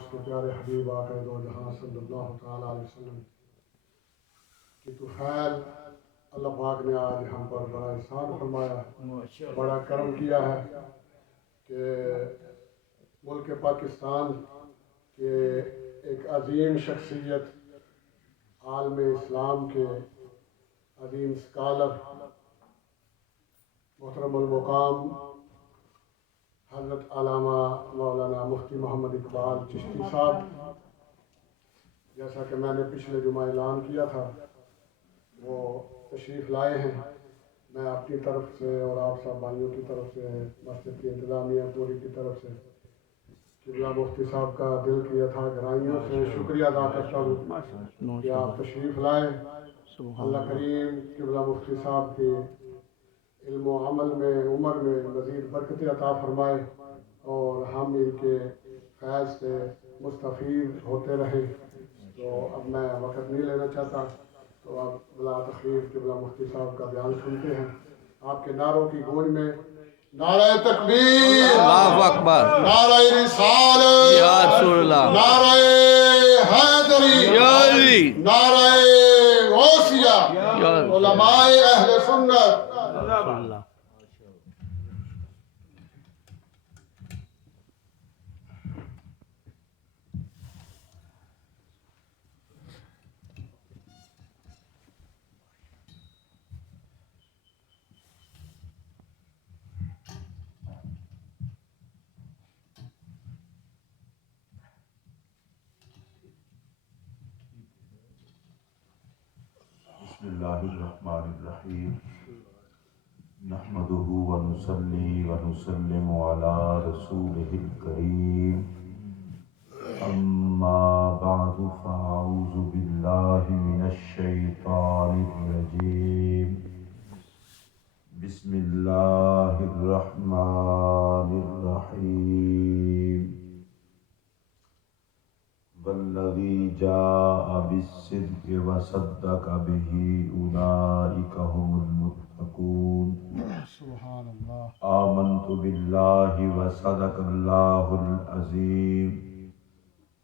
اس کے پیارے حبیب آقا دو جہاں صلی اللہ تعالیٰ علیہ وسلم کی طفیل اللہ پاک نے آج ہم پر بڑا احسان فرمایا، بڑا کرم کیا ہے کہ ملک پاکستان کے ایک عظیم شخصیت، عالم اسلام کے عظیم اسکالر، محترم المقام حضرت علامہ مولانا مفتی محمد اقبال چشتی صاحب، جیسا کہ میں نے پچھلے جمعہ اعلان کیا تھا، وہ تشریف لائے ہیں۔ میں اپنی طرف سے اور آپ سب بھائیوں کی طرف سے، مسجد کی انتظامیہ پوری کی طرف سے قبلہ مفتی صاحب کا دل کی اتھا گہرائیوں سے شکریہ ادا کرتا ہوں کہ آپ تشریف لائے۔ اللہ کریم قبلہ مفتی صاحب کی علم و عمل میں، عمر میں مزید برکت عطا فرمائے اور ہم ان کے فیض سے مستفید ہوتے رہیں۔ تو اب میں وقت نہیں لینا چاہتا، تو اب بلا تخیر قبلہ مفتی صاحب کا بیان سنتے ہیں۔ آپ کے نعروں کی گونج میں نعرہ تکبیر، اللہ اکبر، نعرہ رسالت، یا رسول اللہ، نعرہ حیدری، یا علی، نعرہ غوثیہ، یا علماء اہل سنت۔ رسول اللہ۔ بسم اللہ الرحمن الرحیم، نحمدہ ونصلی ونسلم علی رسولہ الکریم، اما بعد فاعوذ باللہ من الشیطان الرجیم، بسم اللہ الرحمن الرحیم، والذی جاء بالصدق وصدق به اولئک هم المتقون۔ سبحان اللہ۔ آمنت باللہ وصدق اللہ العظیم،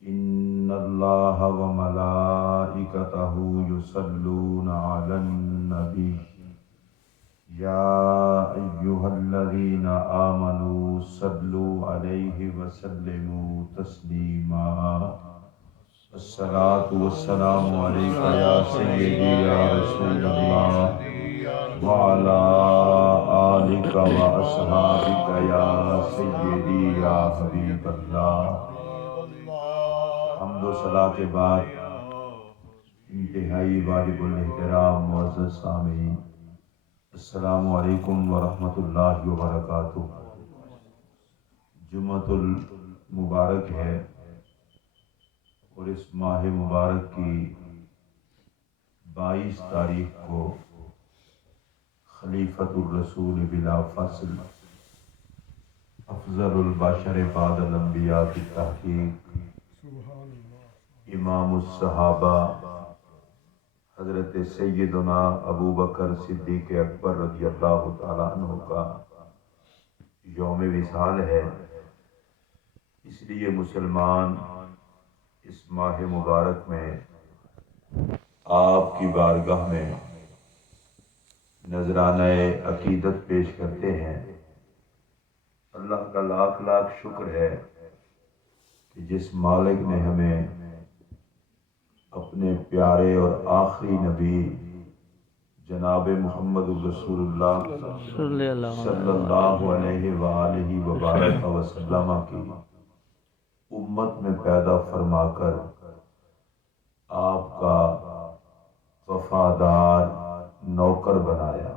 ان اللہ وملائکتہ یصلون علی النبی، یا ایہا الذین آمنوا صلوا علیہ وسلموا تسلیما۔ الصلاۃ والسلام علیک یا سیدی یا رسول اللہ، وعلی آلک و اصحابک یا سیدی یا حبیب اللہ۔ حمد و ثنا کے بعد انتہائی واجب الاحترام معزز سامعین، السلام علیکم ورحمۃ اللہ وبرکاتہ۔ جمعۃ المبارک ہے اور اس ماہ مبارک کی 22 تاریخ کو خلیفۃ الرسول بلا فصل، افضل البشر بعد الانبیاء کی تحقیق، امام الصحابہ حضرت سیدنا ابو بکر صدیق اکبر رضی اللہ تعالیٰ عنہ کا یوم وصال ہے۔ اس لیے مسلمان اس ماہ مبارک میں آپ کی بارگاہ میں نذرانہ عقیدت پیش کرتے ہیں۔ اللہ کا لاکھ لاکھ شکر ہے کہ جس مالک نے ہمیں اپنے پیارے اور آخری نبی جناب محمد رسول اللہ صلی اللہ علیہ وآلہ وبارک وسلم کی امت میں پیدا فرما کر آپ کا وفادار نوکر بنایا۔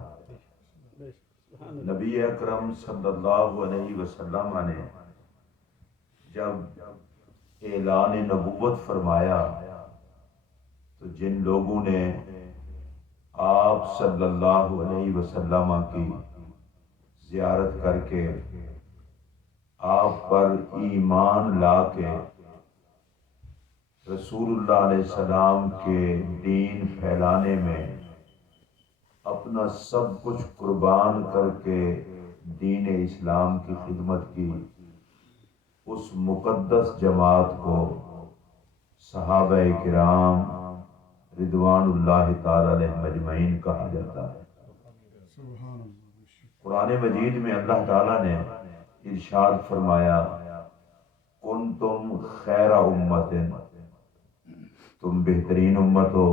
نبی اکرم صلی اللہ علیہ وسلم نے جب اعلان نبوت فرمایا تو جن لوگوں نے آپ صلی اللہ علیہ وسلم کی زیارت کر کے آپ پر ایمان لا کے رسول اللہ علیہ السلام کے دین پھیلانے میں اپنا سب کچھ قربان کر کے دین اسلام کی خدمت کی، اس مقدس جماعت کو صحابہ کرام رضوان اللہ تعالی علیہ مجمعین کہا جاتا ہے۔ قرآن مجید میں اللہ تعالیٰ نے ارشاد فرمایا کنتم خیر امت، تم بہترین امت ہو۔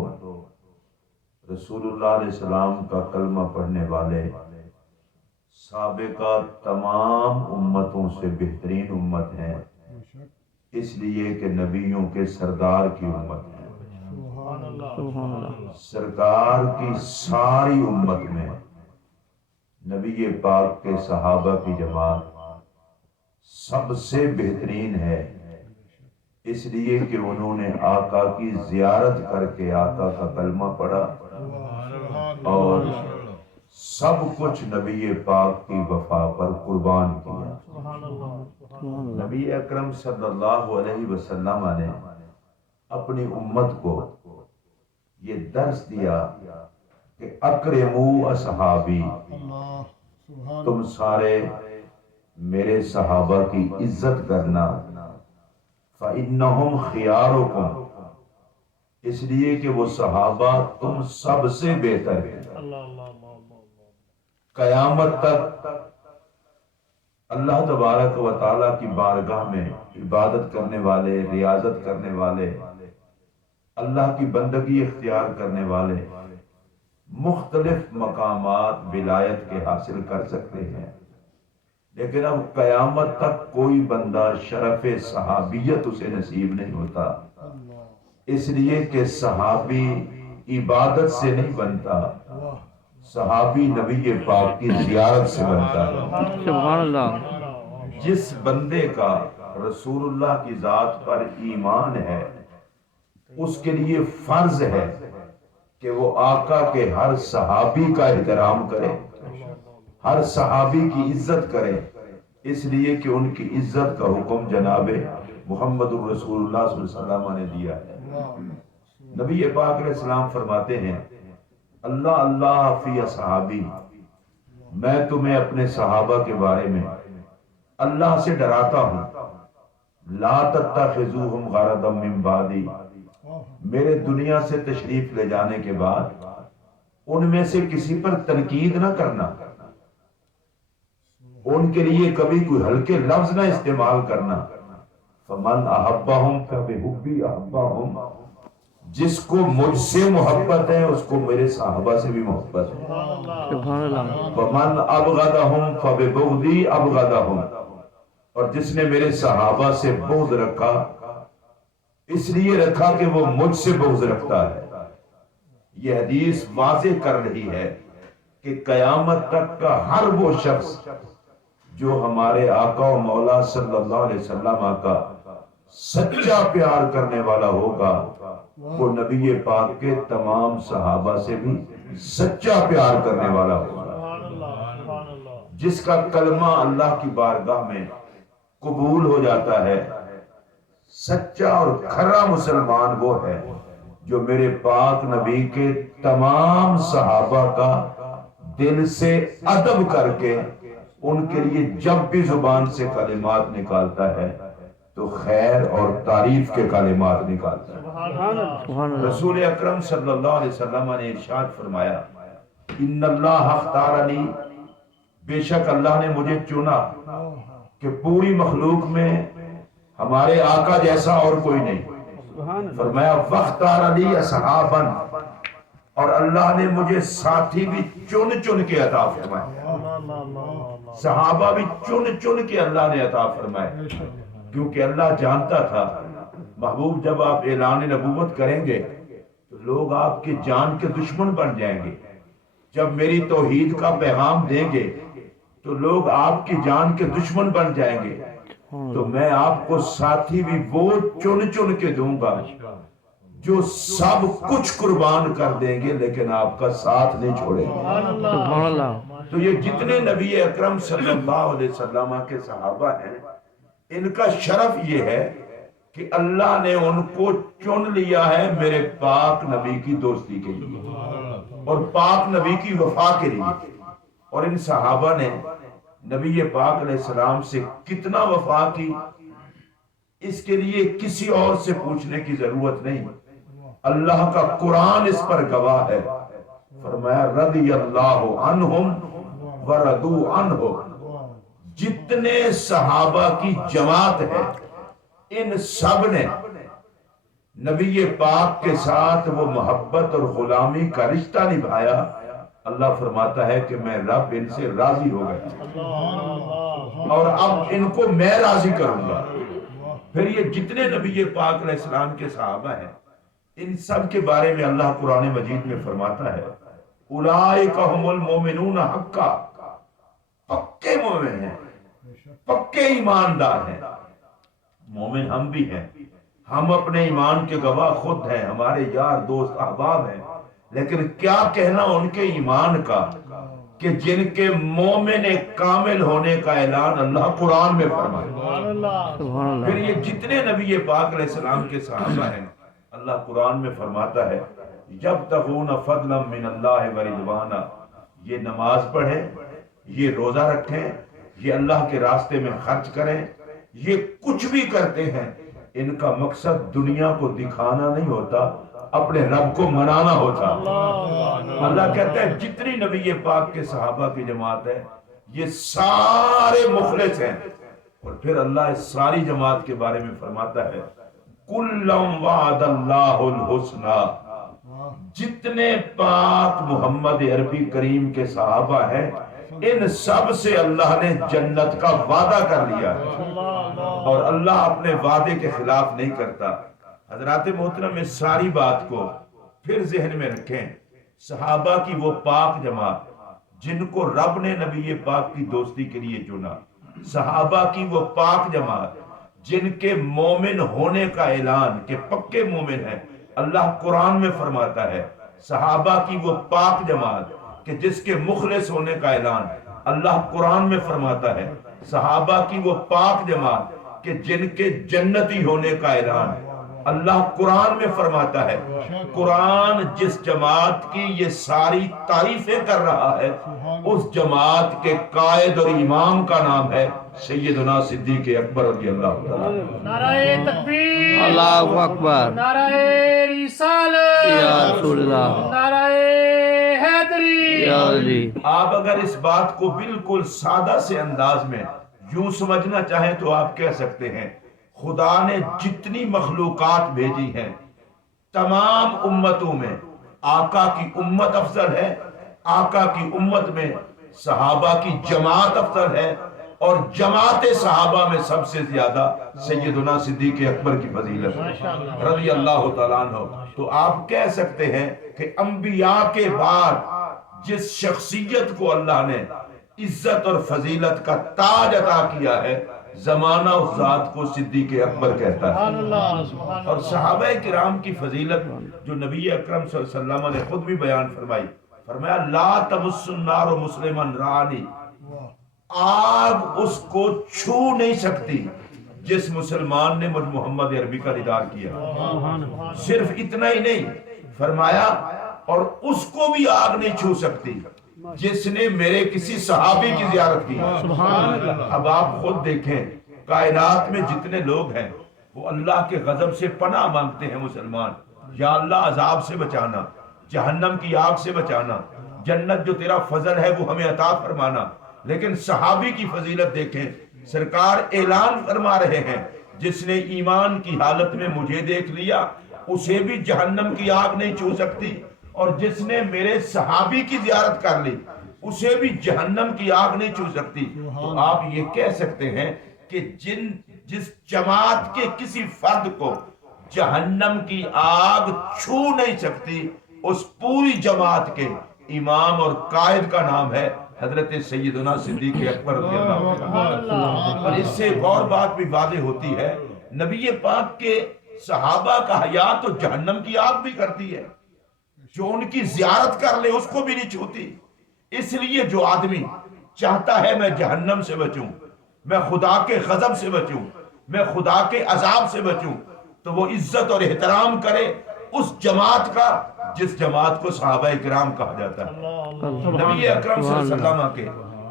رسول اللہ علیہ السلام کا کلمہ پڑھنے والے سابقہ تمام امتوں سے بہترین امت ہیں، اس لیے کہ نبیوں کے سردار کی امت ہے۔ سرکار کی ساری امت میں نبی پاک کے صحابہ کی جماعت سب سے بہترین ہے، اس لیے کہ انہوں نے آقا کی زیارت کر کے آقا کا کلمہ پڑھا اور سب کچھ نبی پاک کی وفا پر قربان کیا۔ نبی اکرم صلی اللہ علیہ وسلم نے اپنی امت کو یہ درس دیا کہ اکرموا اصحابی، تم سارے میرے صحابہ کی عزت کرنا، فإنہم خیارکم، اس لیے کہ وہ صحابہ تم سب سے بہتر ہیں۔ قیامت تک اللہ تبارک و تعالیٰ کی بارگاہ میں عبادت کرنے والے، ریاضت کرنے والے، اللہ کی بندگی اختیار کرنے والے مختلف مقامات ولایت کے حاصل کر سکتے ہیں، لیکن اب قیامت تک کوئی بندہ شرف صحابیت اسے نصیب نہیں ہوتا، اس لیے کہ صحابی عبادت سے نہیں بنتا، صحابی نبی پاک کی زیارت سے بنتا ہے۔ سبحان اللہ۔ جس بندے کا رسول اللہ کی ذات پر ایمان ہے اس کے لیے فرض ہے کہ وہ آقا کے ہر صحابی کا احترام کرے، ہر صحابی کی عزت کرے، اس لیے کہ ان کی عزت کا حکم جناب محمد الرسول اللہ صلی اللہ علیہ وسلم نے دیا ہے۔ نبی پاک علیہ السلام فرماتے ہیں اللہ اللہ فی اصحابی، میں تمہیں اپنے صحابہ کے بارے میں اللہ سے ڈراتا ہوں، لا تتخذوہم غرضا من بعدی، میرے دنیا سے تشریف لے جانے کے بعد ان میں سے کسی پر تنقید نہ کرنا، ان کے لیے کبھی کوئی ہلکے لفظ نہ استعمال کرنا۔ فمن احبہم فبحبی احبہم، جس کو مجھ سے محبت ہے اس کو میرے صحابہ سے بھی محبت ہے۔ سبحان اللہ۔ ومن ابغضہم فببغضی ابغضہم، اور جس نے میرے صحابہ سے بغض رکھا اس لیے رکھا کہ وہ مجھ سے بغض رکھتا ہے۔ یہ حدیث واضح کر رہی ہے کہ قیامت تک کا ہر وہ شخص جو ہمارے آقا و مولا صلی اللہ علیہ وسلم کا سچا پیار کرنے والا ہوگا، وہ نبی پاک کے تمام صحابہ سے بھی سچا پیار کرنے والا ہوگا۔ جس کا کلمہ اللہ کی بارگاہ میں قبول ہو جاتا ہے، سچا اور کھرا مسلمان وہ ہے جو میرے پاک نبی کے تمام صحابہ کا دل سے ادب کر کے ان کے لیے جب بھی زبان سے کلمات نکالتا ہے تو خیر اور تعریف کے کلمات نکالتا ہے۔ رسول اکرم صلی اللہ علیہ وسلم نے ارشاد فرمایا ان اللہ اختارنی، بے شک اللہ نے مجھے چنا کہ پوری مخلوق میں ہمارے آقا جیسا اور کوئی نہیں۔ فرمایا وختارنی اصحابا، اور اللہ نے مجھے ساتھی بھی چن چن کے عطا فرمائے، صحابہ بھی چن چن کے اللہ نے عطا فرمائے، کیونکہ اللہ جانتا تھا محبوب جب آپ اعلان نبوت کریں گے تو لوگ آپ کی جان کے دشمن بن جائیں گے، جب میری توحید کا پیغام دیں گے تو لوگ آپ کی جان کے دشمن بن جائیں گے، تو میں آپ کو ساتھی بھی وہ چن چن کے دوں گا جو سب کچھ قربان کر دیں گے لیکن آپ کا ساتھ نہیں چھوڑیں گے۔ تو یہ جتنے نبی اکرم صلی اللہ علیہ وسلم کے صحابہ ہیں، ان کا شرف یہ ہے کہ اللہ نے ان کو چن لیا ہے میرے پاک نبی کی دوستی کے لیے اور پاک نبی کی وفا کے لیے، اور ان صحابہ نے نبی پاک علیہ السلام سے کتنا وفا کی اس کے لیے کسی اور سے پوچھنے کی ضرورت نہیں، اللہ کا قرآن اس پر گواہ ہے۔ فرمایا رضی اللہ عنہم ورضوا عنہ، جتنے صحابہ کی جماعت ہے ان سب نے نبی پاک کے ساتھ وہ محبت اور غلامی کا رشتہ نبھایا۔ اللہ فرماتا ہے کہ میں رب ان سے راضی ہو گیا اور اب ان کو میں راضی کروں گا۔ پھر یہ جتنے نبی پاک علیہ السلام کے صحابہ ہیں ان سب کے بارے میں اللہ قرآن مجید میں فرماتا ہے اولئک هم المؤمنون حقا، پکے مومن ہیں، پکے ایماندار ہیں۔ مومن ہم بھی ہیں، ہم اپنے ایمان کے گواہ خود ہیں، ہمارے یار دوست احباب ہیں، لیکن کیا کہنا ان کے ایمان کا کہ جن کے مومن کامل ہونے کا اعلان اللہ قرآن میں فرمایا۔ پھر یہ جتنے نبی پاک علیہ السلام کے صحابہ ہیں اللہ قرآن میں فرماتا ہے یبتغون فضلا من اللہ ورضوانا، یہ نماز پڑھیں، یہ روزہ رکھیں، یہ اللہ کے راستے میں خرچ کریں، یہ کچھ بھی کرتے ہیں ان کا مقصد دنیا کو دکھانا نہیں ہوتا، اپنے رب کو منانا ہوتا۔ اللہ کہتا ہے جتنی نبی پاک کے صحابہ کی جماعت ہے یہ سارے مخلص ہیں۔ اور پھر اللہ اس ساری جماعت کے بارے میں فرماتا ہے کُلًّا وعد اللہ الحسنی، جتنے پاک محمد عربی کریم کے صحابہ ہیں ان سب سے اللہ نے جنت کا وعدہ کر لیا ہے اور اللہ اپنے وعدے کے خلاف نہیں کرتا۔ حضرات محترم اس ساری بات کو پھر ذہن میں رکھیں، صحابہ کی وہ پاک جماعت جن کو رب نے نبی پاک کی دوستی کے لیے چنا، صحابہ کی وہ پاک جماعت جن کے مومن ہونے کا اعلان کہ پکے مومن ہیں اللہ قرآن میں فرماتا ہے، صحابہ کی وہ پاک جماعت کہ جس کے مخلص ہونے کا اعلان اللہ قرآن میں فرماتا ہے، صحابہ کی وہ پاک جماعت کہ جن کے جنتی ہونے کا اعلان اللہ قرآن میں فرماتا ہے۔ قرآن جس جماعت کی یہ ساری تعریفیں کر رہا ہے اس جماعت کے قائد اور امام کا نام ہے سیدنا صدیق اکبر رضی اللہ تعالیٰ۔ نعرہ تکبیر، اللہ اکبر، نعرہ رسالت، یا رسول اللہ، نعرہ حیدری۔ یا علی۔ آپ اگر اس بات کو بالکل سادہ سے انداز میں یوں سمجھنا چاہیں تو آپ کہہ سکتے ہیں خدا نے جتنی مخلوقات بھیجی ہیں تمام امتوں میں آقا کی امت افضل ہے، آقا کی امت میں صحابہ کی جماعت افضل ہے، اور جماعت صحابہ میں سب سے زیادہ سیدنا صدیق اکبر کی فضیلت رضی اللہ تعالیٰ عنہ۔ تو آپ کہہ سکتے ہیں کہ انبیاء کے بعد جس شخصیت کو اللہ نے عزت اور فضیلت کا تاج عطا کیا ہے زمانہ اس ذات کو صدیق اکبر کہتا ہے۔ اور صحابہ کرام کی فضیلت جو نبی اکرم صلی اللہ علیہ وسلم نے خود بھی بیان فرمائی، فرمایا لا تمس النار مسلما رانی، آگ اس کو چھو نہیں سکتی جس مسلمان نے مجھ محمد عربی کا دیدار کیا۔ صرف اتنا ہی نہیں، فرمایا اور اس کو بھی آگ نہیں چھو سکتی جس نے میرے کسی صحابی کی زیارت کی۔ اب آپ خود دیکھیں کائنات میں جتنے لوگ ہیں وہ اللہ کے غضب سے پناہ مانگتے ہیں مسلمان، یا اللہ عذاب سے بچانا، جہنم کی آگ سے بچانا، جنت جو تیرا فضل ہے وہ ہمیں عطا فرمانا۔ لیکن صحابی کی فضیلت دیکھیں، سرکار اعلان فرما رہے ہیں جس نے ایمان کی حالت میں مجھے دیکھ لیا اسے بھی جہنم کی آگ نہیں چھو سکتی، اور جس نے میرے صحابی کی زیارت کر لی اسے بھی جہنم کی آگ نہیں چھو سکتی۔ تو آپ یہ کہہ سکتے ہیں کہ جس جماعت کے کسی فرد کو جہنم کی آگ چھو نہیں سکتی اس پوری جماعت کے امام اور قائد کا نام ہے حضرت سیدنا صدیق اکبر رضی اللہ عنہ۔ اور اس سے ایک اور بات بھی واضح ہوتی ہے، نبی پاک کے صحابہ کا حیا تو جہنم کی آگ بھی کرتی ہے، جو ان کی زیارت کر لے اس کو بھی نہیں چھوتی۔ اس لیے جو آدمی چاہتا ہے میں جہنم سے بچوں، میں خدا کے غضب سے بچوں، میں خدا کے عذاب سے بچوں، تو وہ عزت اور احترام کرے اس جماعت کا جس جماعت کو صحابہ کرام کہا جاتا ہے۔ نبی اکرم صلی اللہ علیہ وسلم کے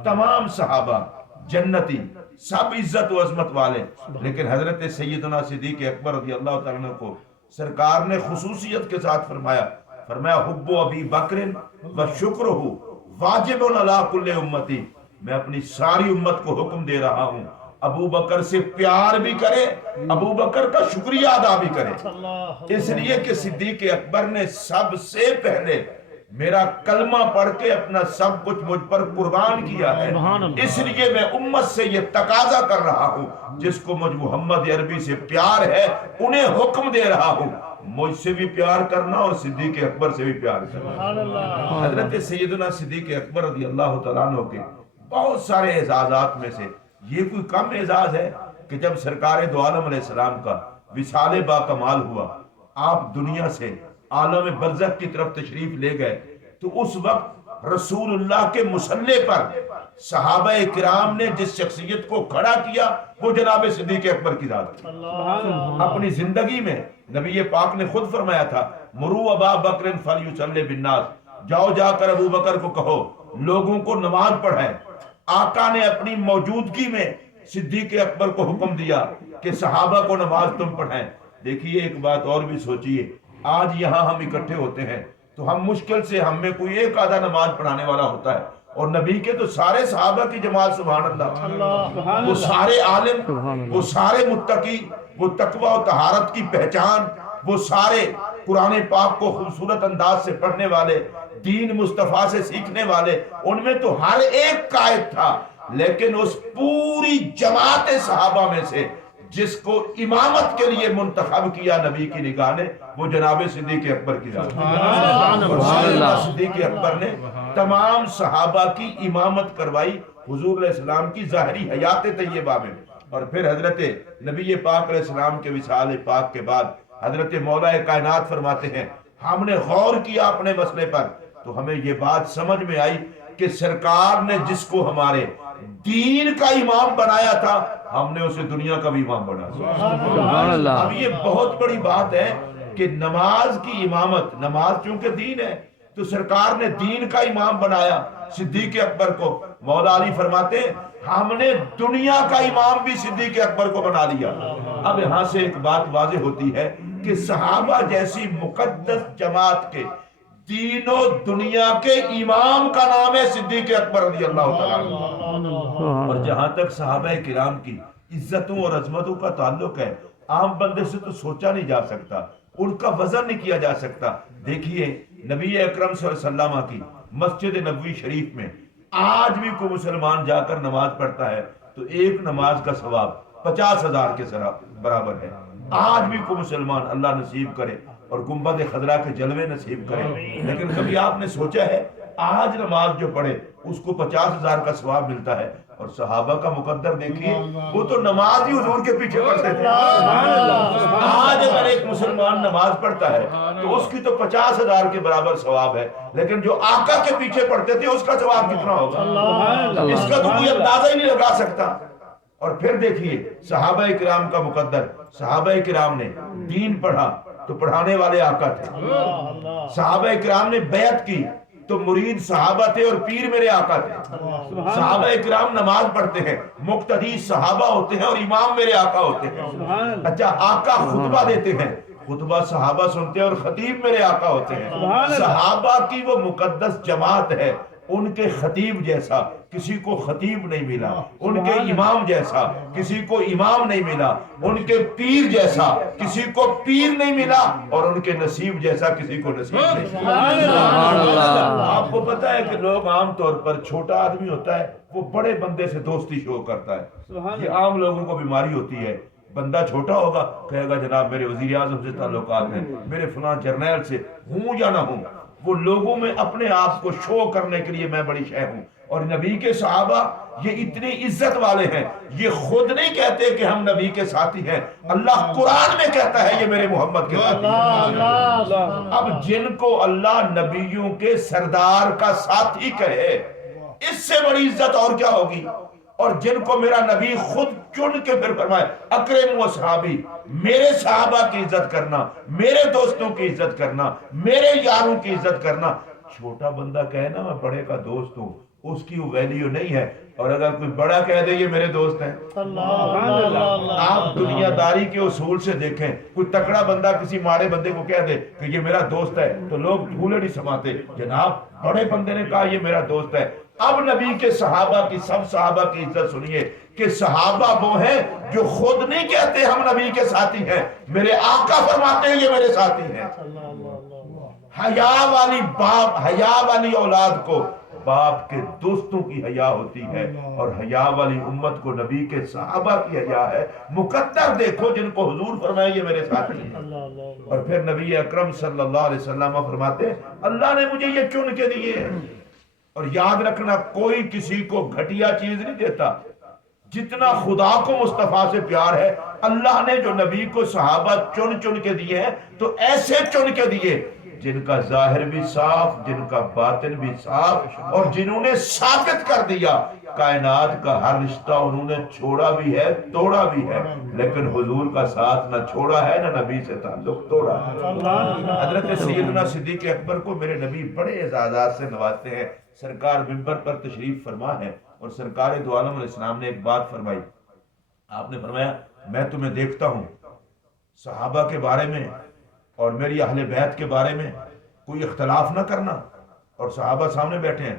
تمام صحابہ جنتی سب عزت و عظمت والے، لیکن حضرت سیدنا صدیق اکبر رضی اللہ تعالیٰ عنہ کو سرکار نے خصوصیت کے ساتھ فرمایا حب ابی بکر و شکر واجب علی کل امتی، میں اپنی ساری امت کو حکم دے رہا ہوں ابو بکر سے پیار بھی کرے، ابو بکر کا شکریہ ادا بھی کرے، اس لیے کہ صدیق اکبر نے سب سے پہلے میرا کلمہ پڑھ کے اپنا سب کچھ مجھ پر قربان کیا ہے، اس لیے میں امت سے یہ تقاضا کر رہا ہوں جس کو مجھ محمد عربی سے پیار ہے انہیں حکم دے رہا ہوں مجھ سے بھی پیار کرنا اور صدیق اکبر سے بھی پیار کرنا۔ حضرت سیدنا صدیق اکبر رضی اللہ تعالیٰ عنہ کے بہت سارے اعزازات میں سے یہ کوئی کم اعزاز ہے کہ جب سرکار دو عالم علیہ السلام کا وصال با کمال ہوا، آپ دنیا سے عالم برزخ کی طرف تشریف لے گئے، تو اس وقت رسول اللہ کے مصلی پر صحابہ کرام نے جس شخصیت کو کھڑا کیا وہ جناب صدیق اکبر کی ذات تھی۔ اپنی زندگی میں نبی پاک نے خود فرمایا تھا مرو ابا بکر فلیصلی بالناس، جاؤ جا کر ابو بکر کو کہو لوگوں کو نماز پڑھائیں۔ آقا نے اپنی موجودگی میں صدیق اکبر کو حکم دیا کہ صحابہ کو نماز تم پڑھائیں۔ دیکھیے ایک بات اور بھی سوچئے، آج یہاں ہم اکٹھے ہوتے ہیں تو ہم مشکل سے ہم میں کوئی ایک آدھا نماز پڑھانے والا ہوتا ہے، اور نبی کے تو سارے صحابہ کی جماعت سبحان اللہ، وہ سارے عالم، وہ سارے متقی، وہ تقوی و طہارت کی پہچان، وہ سارے قرآن پاک کو خوبصورت انداز سے پڑھنے والے، دین مصطفیٰ سے سیکھنے والے، ان میں تو ہر ایک قائد تھا، لیکن اس پوری جماعت صحابہ میں سے جس کو امامت کے لیے منتخب کیا نبی کی نگاہ نے وہ جناب صدیق اکبر کی ذات ہے۔ صدیق اکبر نے تمام صحابہ کی امامت کروائی حضور علیہ السلام کی ظاہری حیات طیبہ میں، اور پھر حضرت نبی پاک علیہ السلام کے وصال پاک کے بعد حضرت مولا کائنات فرماتے ہیں ہم نے غور کیا اپنے مسئلے پر تو ہمیں یہ بات سمجھ میں آئی کہ سرکار نے جس کو ہمارے دین کا امام بنایا تھا ہم نے اسے دنیا کا بھی امام بنایا۔ اب یہ بہت بڑی بات ہے کہ نماز کی امامت، نماز چونکہ دین ہے تو سرکار نے دین کا امام بنایا صدیق اکبر کو۔ مولا علی فرماتے ہیں ہم نے دنیا کا امام بھی صدیق اکبر کو بنا لیا۔ اب یہاں سے ایک بات واضح ہوتی ہے کہ صحابہ جیسی مقدس جماعت کے دین و دنیا کے امام کا نام ہے صدیق اکبر رضی اللہ تعالیٰ عنہ۔ اور جہاں تک صحابہ کرام کی عزتوں اور عظمتوں کا تعلق ہے عام بندے سے تو سوچا نہیں جا سکتا، ان کا وزن نہیں کیا جا سکتا۔ دیکھیے نبی اکرم صلی اللہ علیہ وسلم کی مسجد نبوی شریف میں آج بھی کوئی مسلمان جا کر نماز پڑھتا ہے تو ایک نماز کا ثواب 50,000 کے برابر ہے۔ آج بھی کوئی مسلمان اللہ نصیب کرے اور گنبد خضرا کے جلوے نصیب کرے، لیکن کبھی آپ نے سوچا ہے آج نماز جو پڑھے اس کو 50,000 کا ثواب ملتا ہے، اور صحابہ کا مقدر دیکھیے وہ تو نماز ہی حضور کے پیچھے پڑھتے تھے۔ آج اگر ایک مسلمان نماز پڑھتا ہے تو اس کی تو 50,000 کے برابر ثواب ہے، لیکن جو آقا کے پیچھے پڑھتے تھے اس کا ثواب کتنا ہوگا اس کا تو کوئی اندازہ ہی نہیں لگا سکتا۔ اور پھر دیکھیے صحابہ کرام کا مقدر، صحابہ کرام نے دین پڑھا تو پڑھانے والے آقا تھے، صحابہ کرام نے بیعت کی تو مرید صحابہ تھے اور پیر میرے آقا تھے، صحابہ کرام نماز پڑھتے ہیں مقتدی صحابہ ہوتے ہیں اور امام میرے آقا ہوتے ہیں۔ اچھا آقا خطبہ دیتے ہیں، خطبہ صحابہ سنتے ہیں اور خطیب میرے آقا ہوتے ہیں۔ صحابہ کی وہ مقدس جماعت ہے، ان کے خطیب جیسا کسی کو خطیب نہیں ملا، ان کے امام جیسا کسی کو امام نہیں ملا، ان کے پیر جیسا کسی کو پیر نہیں ملا، اور ان کے نصیب جیسا کسی کو نصیب نہیں ملا۔ آپ کو پتا ہے کہ لوگ عام طور پر چھوٹا آدمی ہوتا ہے وہ بڑے بندے سے دوستی شو کرتا ہے، یہ عام لوگوں کو بیماری ہوتی ہے۔ بندہ چھوٹا ہوگا کہے گا جناب میرے وزیر اعظم سے تعلقات ہیں، میرے فلاں جرنیل سے ہوں یا نہ ہوں، وہ لوگوں میں اپنے آپ کو شو کرنے کے لیے میں بڑی شے ہوں۔ اور نبی کے صحابہ یہ اتنی عزت والے ہیں، یہ خود نہیں کہتے کہ ہم نبی کے ساتھی ہیں، اللہ قرآن میں کہتا ہے یہ میرے محمد کے ساتھی ہیں۔ اب جن کو اللہ نبیوں کے سردار کا ساتھی کہے اس سے بڑی عزت اور کیا ہوگی، اور جن کو میرا نبی خود چن کے پھر فرمائے اکرم و صحابی، میرے صحابہ کی عزت کرنا، میرے دوستوں کی عزت کرنا، میرے یاروں کی عزت کرنا۔ چھوٹا بندہ کہے نا میں بڑے کا دوست ہوں، اس کی وہ ویلیو نہیں ہے. اور اگر کوئی بڑا کہہ دے یہ میرے دوست ہیں, آپ دنیا داری کے اصول سے دیکھیں, کوئی تکڑا بندہ کسی ماڑے بندے کو کہہ دے کہ یہ میرا دوست ہے تو لوگ پھولے نہیں سماتے. جناب بڑے بندے نے کہا یہ میرا دوست ہے. اب نبی کے صحابہ کی, سب صحابہ کی عزت سنیے کہ صحابہ وہ ہیں جو خود نہیں کہتے ہم نبی کے ساتھی ہیں, میرے آقا فرماتے ہیں یہ میرے ساتھی ہیں. حیا والی باپ, حیا والی اولاد کو باپ کے دوستوں کی حیا ہوتی ہے, اور حیا والی امت کو نبی کے صحابہ کی حیا ہے. مقدر دیکھو جن کو حضور فرمائے یہ میرے ساتھی ہیں. اور پھر نبی اکرم صلی اللہ علیہ وسلم فرماتے ہیں اللہ نے مجھے یہ چن کے دیے ہیں. اور یاد رکھنا کوئی کسی کو گھٹیا چیز نہیں دیتا. جتنا خدا کو مصطفیٰ سے پیار ہے, اللہ نے جو نبی کو صحابہ چن چن کے دیے ہیں تو ایسے چن کے دیے جن کا ظاہر بھی صاف, جن کا باطن بھی صاف, اور جنہوں نے ثابت کر دیا کائنات کا ہر رشتہ انہوں نے چھوڑا بھی ہے توڑا بھی ہے, لیکن حضور کا ساتھ نہ چھوڑا ہے نہ نبی سے تعلق توڑا ہے. حضرت سیدنا صدیق اکبر کو میرے نبی بڑے اعزازات سے نوازتے ہیں. سرکار منبر پر تشریف فرما ہے اور سرکار دو عالم علیہ السلام نے ایک بات فرمائی. آپ نے فرمایا میں تمہیں دیکھتا ہوں صحابہ کے بارے میں اور میری اہل بیت کے بارے میں کوئی اختلاف نہ کرنا. اور صحابہ سامنے بیٹھے ہیں.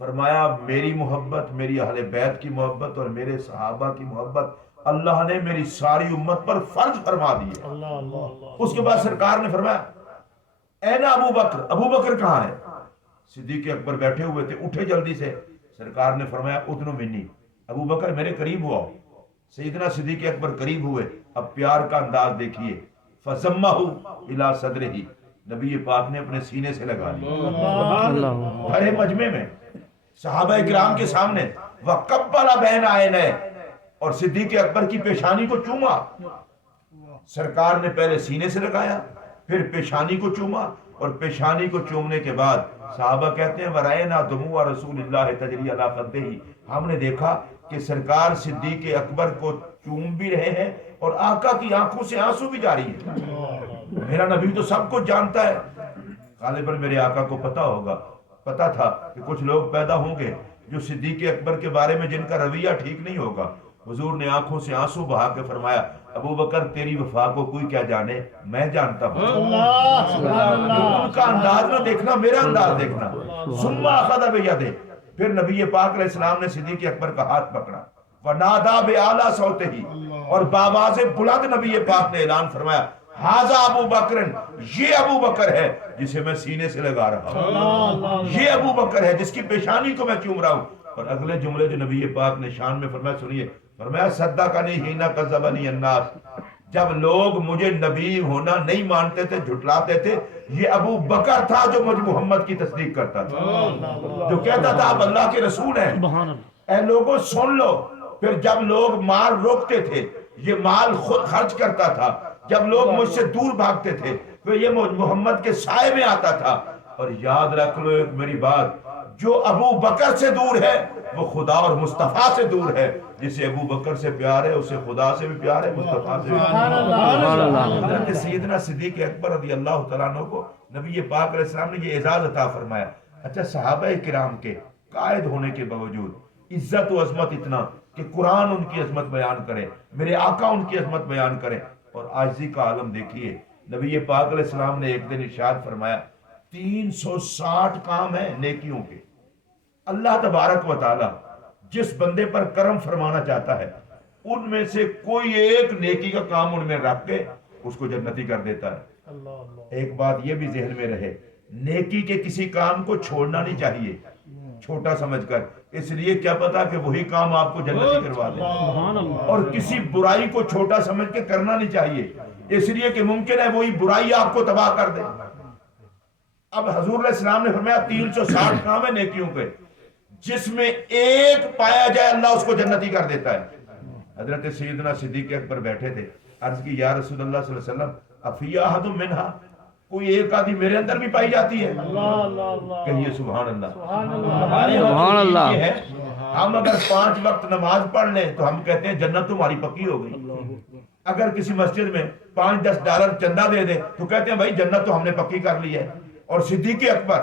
فرمایا میری محبت, میری اہل بیت کی محبت اور میرے صحابہ کی محبت اللہ نے میری ساری امت پر فرض فرما دی ہے. اس کے بعد سرکار نے فرمایا اے نا ابو بکر, ابو بکر کہاں ہے؟ صدیق اکبر بیٹھے ہوئے تھے, اٹھے جلدی سے. سرکار نے فرمایا ادنو منی, ابو بکر میرے قریب ہوا. سیدنا صدیق اکبر قریب ہوئے. اب پیار کا انداز دیکھیے. فَزَمَّهُ إِلَى صَدْرِهِ, نبی پاک نے اپنے سینے سے لگا لیا بڑے مجمع میں صحابہ کرام کے سامنے. وَقَبَّلَ بَيْنَ عَيْنَيْهِ, اور صدیق اکبر کی پیشانی کو چوما. سرکار نے پہلے سینے سے لگایا, پھر پیشانی کو چوما, اور پیشانی کو چومنے کے بعد صحابہ کہتے ہیں وَرَأَيْنَا دُمُوعَ رَسُولِ اللَّهِ تَجْرِي عَلَى خَدِّهِ, ہم نے دیکھا کہ سرکار صدیق اکبر کو چوم بھی رہے ہیں اور آقا کی آنکھوں سے آنسو بھی جاری ہیں. میرا نبی تو سب کچھ جانتا ہے. غالباً میرے آقا کو پتا تھا کہ کچھ لوگ پیدا ہوں گے جو صدیق اکبر کے بارے میں جن کا رویہ ٹھیک نہیں ہوگا. حضور نے آنکھوں سے آنسو بہا کے فرمایا ابو بکر تیری وفا کو کوئی کیا جانے, میں جانتا ہوں. ان کا انداز نہ دیکھنا, میرا انداز دیکھنا. ثم اخذ بیدہ, پھر نبی پاک علیہ السلام نے صدیق اکبر کا ہاتھ پکڑا. وَنَادَى بِأَعْلَى صَوْتِهِ, اور بآواز بلند نبی پاک نے اعلان فرمایا ہذا ابو بکر, یہ ابو بکر ہے جسے میں سینے سے لگا رہا ہوں, یہ ابو بکر ہے جس کی پیشانی کو میں چوم رہا ہوں. اور اگلے جملے جو نبی پاک نے شان میں فرمایا سنیے, فرمایا صدقنی حین کذبنی الناس, جب لوگ مجھے نبی ہونا نہیں مانتے تھے, جھٹلاتے تھے, یہ ابو بکر تھا جو مجھ محمد کی تصدیق کرتا تھا, جو کہتا تھا آپ اللہ کے رسول ہیں. اے لوگوں سن لو. پھر جب لوگ مال روکتے تھے یہ مال خود خرچ کرتا تھا, جب لوگ مجھ سے دور بھاگتے تھے تو یہ محمد کے سائے میں آتا تھا. اور یاد رکھ لو ایک میری بات, جو ابو بکر سے دور ہے وہ خدا اور مصطفیٰ سے دور ہے. جسے ابو بکر سے پیار ہے اسے خدا سے بھی پیار ہے, مصطفیٰ سے بھی پیار ہے. حضرت سیدنا صدیق اکبر رضی اللہ تعالیٰ عنہ کو نبی پاک علیہ السلام نے یہ اعزاز عطا فرمایا. اچھا, صحابہ کرام کے قائد ہونے کے باوجود عزت و عظمت اتنا کہ قرآن ان کی عظمت بیان کرے, میرے آقا ان کی عظمت بیان کرے. اور عاجزی کا عالم دیکھیے, نبی پاک علیہ السلام نے ایک دن ارشاد فرمایا 360 کام ہیں نیکیوں کے. اللہ تبارک و تعالی جس بندے پر کرم فرمانا چاہتا ہے ان میں سے کوئی ایک نیکی کا کام ان میں رکھ کے اس کو جنتی کر دیتا ہے. ایک بات یہ بھی ذہن میں رہے, نیکی کے کسی کام کو چھوڑنا نہیں چاہیے چھوٹا سمجھ کر, اس لیے کیا پتا کہ وہی کام آپ کو جنتی کروا دے. اور کسی برائی کو چھوٹا سمجھ کے کرنا نہیں چاہیے, اس لیے کہ ممکن ہے وہی برائی آپ کو تباہ کر دے. اب حضور علیہ السلام نے فرمایا 360 کام ہے نیکیوں کے, جس میں ایک پایا جائے اللہ اس کو جنتی کر دیتا ہے. حضرت سیدنا صدیق اکبر بیٹھے تھے, عرض کی یا رسول اللہ صلی اللہ علیہ وسلم افی احد منہا, کوئی ایک آدھی میرے اندر بھی پائی جاتی ہے؟ کہیے سبحان اللہ. سبحان اللہ. یہ ہے ہم اگر 5 وقت نماز پڑھ لیں تو ہم کہتے ہیں جنت تمہاری پکی ہو گئی. اگر کسی مسجد میں $5-10 چندہ دے دے تو کہتے ہیں بھائی جنت تو ہم نے پکی کر لی ہے. اور صدیق اکبر